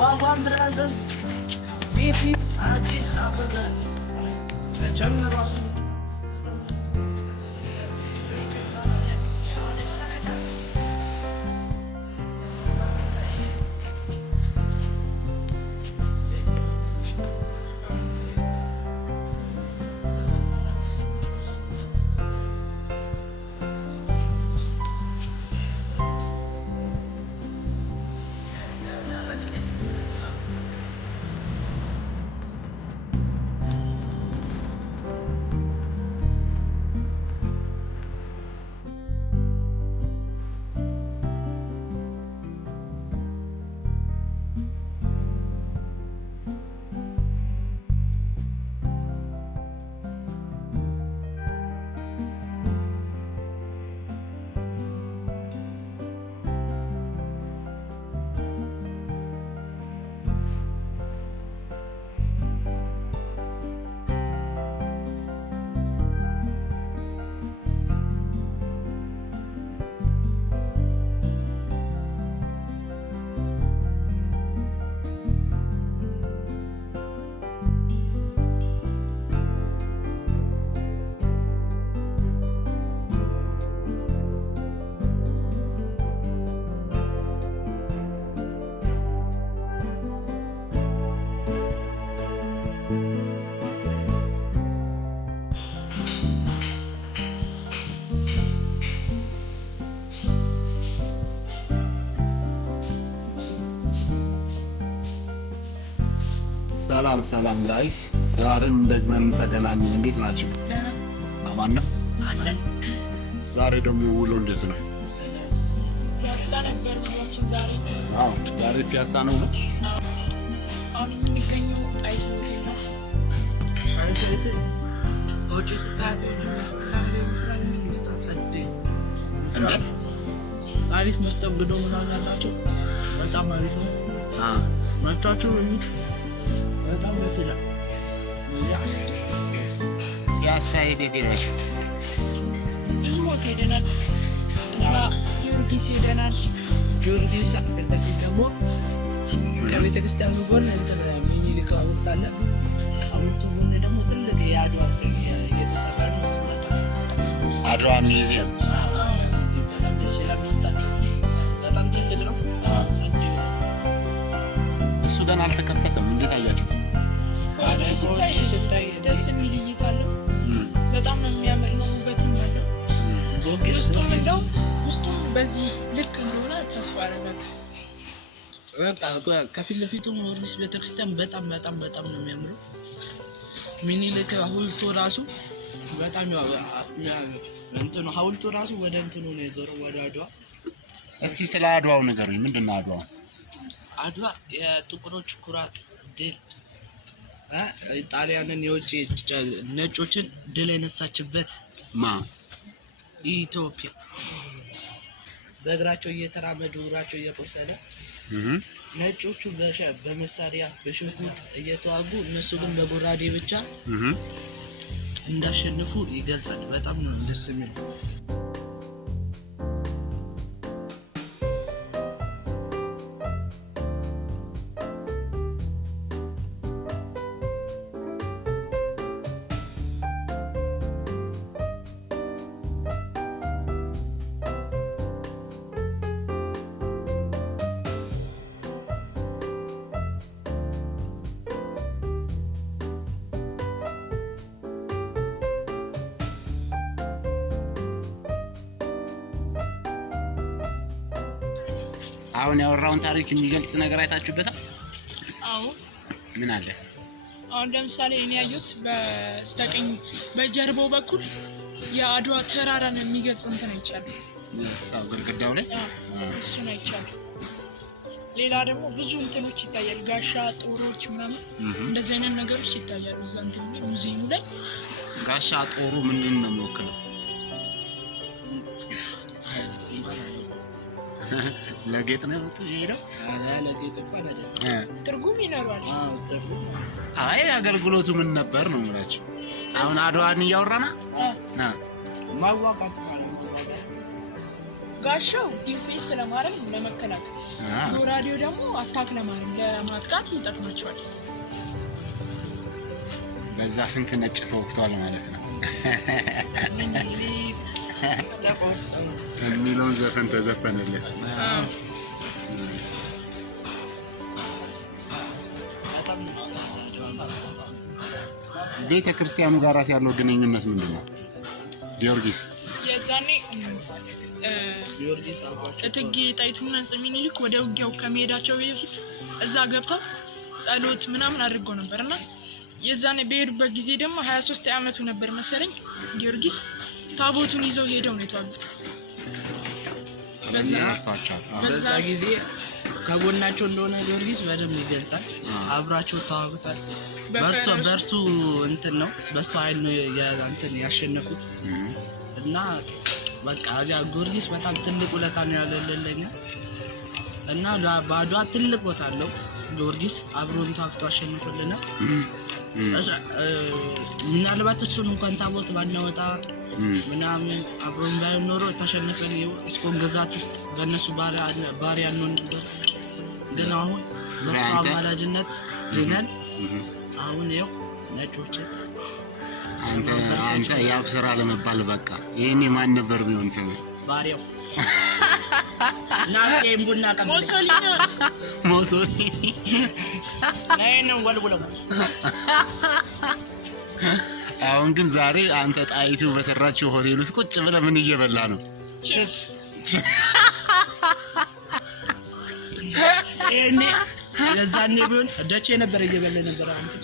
One brothers, deep, I just ሰላም ጋይስ፣ ዛሬም ደግመን ተገናኘን። እንዴት ናችሁ? አማን ነው አለን። ዛሬ ደግሞ ውሎ እንዴት ነው? ፒያሳ ነበር ብቻችን ዛሬ። ዛሬ ፒያሳ ነው ነው። አሁን የምንገኘው ጣይቱ ሆቴል ነው። አንተ ወጪ ስታቱ የሚያስተናግድ ይመስላል። ሚስታጸድ እንዴት አሪፍ መስተንግዶ ምናምን አላቸው። በጣም አሪፍ ነው። መጣችሁ በጣም ደስ ይላል። ፒያሳ ሄደናል። ብዙ ቦታ ሄደናል። ጊዮርጊስ ሄደናል። ጊዮርጊስ አፈለክ ደግሞ ከቤተክርስቲያኑ ጎን እንትን ሚኒሊክ ሐውልት አለ። ሐውልቱ ጎን ደግሞ ትልቅ የአድዋ የተሰራ ነው። አድዋ ሚዚየም በጣም ደስ ይላል። በጣም ትልቅ ነው። እሱ ገና አልተከፈተም። እንዴት አያችሁ? ሲታይ ደስ የሚል እይታ አለው። በጣም ነው የሚያምር ነው። ውበትም አለው። ውስጡም በዚህ ልክ እንደሆነ ተስፋ አደርጋለሁ። በቃ ከፊት ለፊቱ ጊዮርጊስ ቤተክርስቲያን በጣም ነው የሚያምረው። ሚኒሊክ ሐውልቱ ራሱ በጣም እንትኑ ሐውልቱ ራሱ ወደ እንትኑ ነው የዞረው፣ ወደ አድዋ። እስቲ ስለ አድዋው ንገሩኝ። ምንድነው አድዋው? አድዋ የጥቁሮች ኩራት ድል፣ ጣሊያንን የውጭ ነጮችን ድል የነሳችበት ኢትዮጵያ። በእግራቸው እየተራመዱ እግራቸው እየቆሰለ ነጮቹ በመሳሪያ በሽጉጥ እየተዋጉ እነሱ ግን በጎራዴ ብቻ እንዳሸንፉ ይገልጻል። በጣም ነው ደስ የሚለው። አሁን ያወራውን ታሪክ የሚገልጽ ነገር አይታችሁበታል? አዎ። ምን አለ? አሁን ለምሳሌ እኔ ያየሁት በስተቀኝ በጀርባው በኩል የአድዋ ተራራን የሚገልጽ እንትን አይቻለሁ። ግድግዳው ላይ እሱን አይቻለሁ። ሌላ ደግሞ ብዙ እንትኖች ይታያሉ። ጋሻ ጦሮች ምናምን እንደዚህ አይነት ነገሮች ይታያሉ እዛ እንትን ሙዚየሙ ላይ። ጋሻ ጦሩ ምንድን ነው የሚወክለው? ለጌጥ ነው የሄደው? ለጌጥ እንኳን አይደለም። ትርጉም ይኖረዋል። ትርጉም አይ አገልግሎቱ ምን ነበር ነው የምላችሁ። አሁን አድዋን እያወራና ማዋቃት ማለት ጋሻው ዲፌንስ ለማድረግ ለመከላከል፣ ጎራዴው ደግሞ አታክ ለማድረግ ለማጥቃት ይጠቅማቸዋል። በዛ ስንት ነጭ ተወቅቷል ማለት ነው። የሚለውን ዘፈን ተዘፈነልህ። ቤተ ክርስቲያኑ ጋር ያለው ግንኙነት ምንድን ነው? ጊዮርጊስ የዛኔ እቴጌ ጣይቱና አፄ ምኒልክ ወደ ውጊያው ከመሄዳቸው በፊት እዛ ገብተው ጸሎት ምናምን አድርገው ነበርና የዛኔ በሄዱበት ጊዜ ደግሞ 23 ዓመቱ ነበር መሰለኝ ጊዮርጊስ ታቦቱን ይዘው ሄደው ነው የተዋጉት። በዛ ጊዜ ከጎናቸው እንደሆነ ጊዮርጊስ በደንብ ይገልጻል። አብራቸው ተዋግቷል። በእርሱ እንትን ነው በእሱ ኃይል ነው እንትን ያሸነፉት እና በቃ ጊዮርጊስ በጣም ትልቅ ውለታ ነው ያለለኛ እና በአድዋ ትልቅ ቦታ አለው። ጊዮርጊስ አብሮን ተዋግቶ አሸንፎልናል። ምናልባት እሱን እንኳን ታቦት ባናወጣ ምናምን አብሮን ባይሆን ኖሮ ተሸንፈን እስኮን ግዛት ውስጥ በእነሱ ባሪያ እንሆን ነበር። ግን አሁን በእሱ አማላጅነት ድነን አሁን ይኸው ነጮችን አንተ የአብስራ ለመባል በቃ ይሄኔ ማን ነበር ቢሆን ስምህ? ባሪያው ናስቴም ቡና ቀም ሞሶሊ ነው ወልወለው። አሁን ግን ዛሬ አንተ ጣይቱ በሰራችው ሆቴል ውስጥ ቁጭ ብለህ ምን እየበላ ነው? ቺፕስ እኔ የዛኔ ቢሆን ደቼ ነበር እየበላ ነበር። አንተ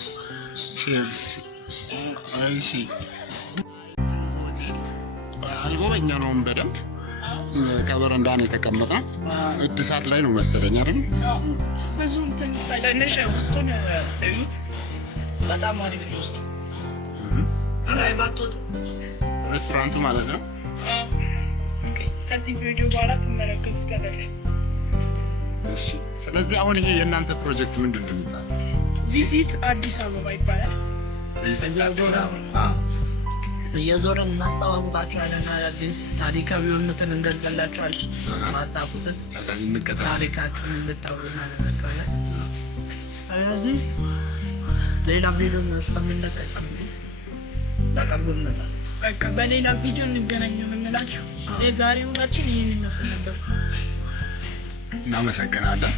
ቺፕስ አይሺ አልጎበኛነውም በደንብ ከበረንዳ ነው የተቀመጥነው። እድሳት ላይ ነው መሰለኝ አይደል? ብዙ ትንሽ ውስጡን እዩት። በጣም አሪፍ ነው ውስጡ። አይ ባቶት ሬስቶራንቱ ማለት ነው። ከዚህ ቪዲዮ በኋላ ትመለከቱታላችሁ። እሺ፣ ስለዚህ አሁን ይሄ የእናንተ ፕሮጀክት ምንድን ነው የሚባለው? ቪዚት አዲስ አበባ ይባላል። እየዞርን እናስተዋውቃቸዋለን። አዳዲስ ታሪካዊ የሆኑትን እንገልጽላቸዋለን። ማጣፉትን ታሪካቸውን እንድታውቁ እናደርጋለን። ስለዚህ ሌላ ቪዲዮ እስከምንለቀቅ ተቀብሉናል። በቃ በሌላ ቪዲዮ እንገናኝ ነው የምንላችሁ። የዛሬው ውሏችን ይሄን ይመስል ነበር። እናመሰግናለን።